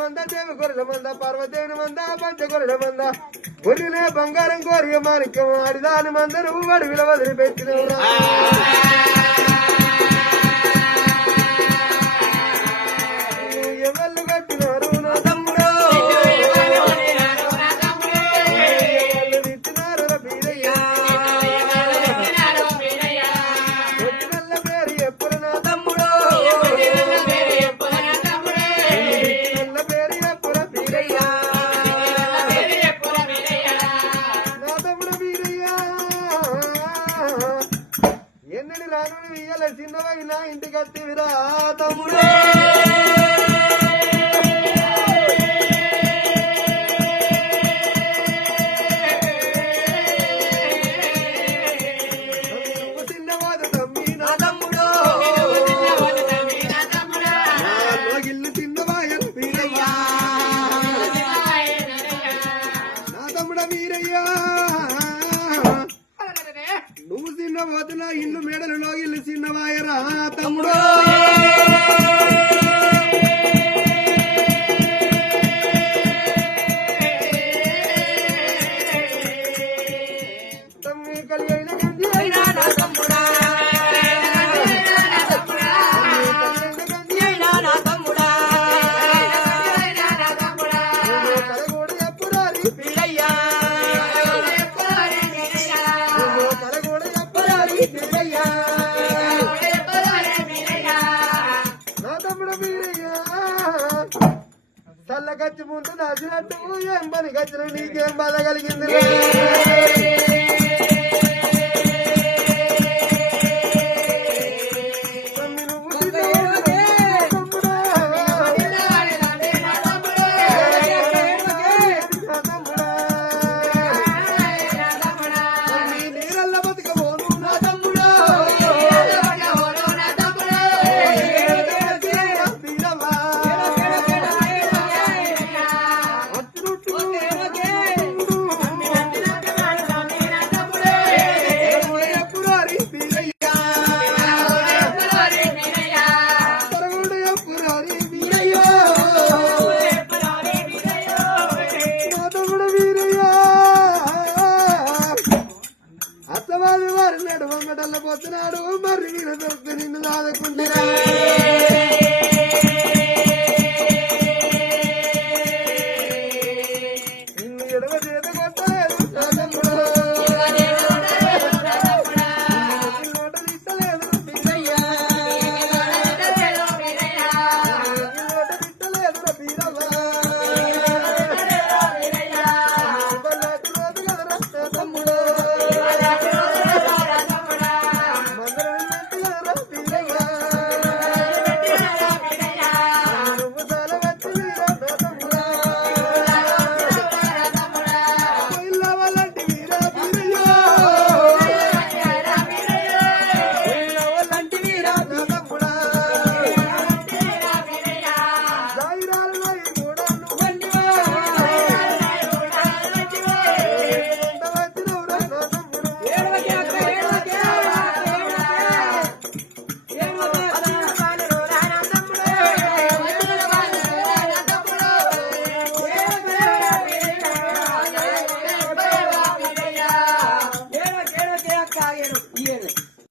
మంద దేవి గొర్రెల మంద పార్వదేవుని మంద పంచ గొర్రెల మంద గొర్రెలే బంగారం కోరియ మాణిక్యం ఆడిదాని మంద నువ్వు అడవిలో వదిలిపెట్టినవురా ఎవళ్ళు కట్టినారు నా తమ్ముడు ఇచ్చినారు బీరయ్య వచ్చినల్ల పేరు ఎప్పుడు నా తమ్ముడు పేరు ఎప్పుడు బీరయ్య నా తమ్ముడు బీరయ్య ఎన్నడి రాను ఇయ్యాల చిన్నవై నా ఇంటికి కట్టివిరా తమ్ముడు నువ్వు చిన్న పోతున్నా ఇల్లు మేడలలో ఇల్లు చిన్నవాయరా తమ్ముడు తమ్మి కలిగిన గంజి అయినా నా తమ్ముడా చల్ల గచ్చి ముందు దాచినట్టు ఏం పని గచ్చిన నీకేం బాధ కలిగింది అత్తవారి వారి నడువంగటల్ల పోతున్నాడు మరి నిన్ను దాదుకుంటున్నా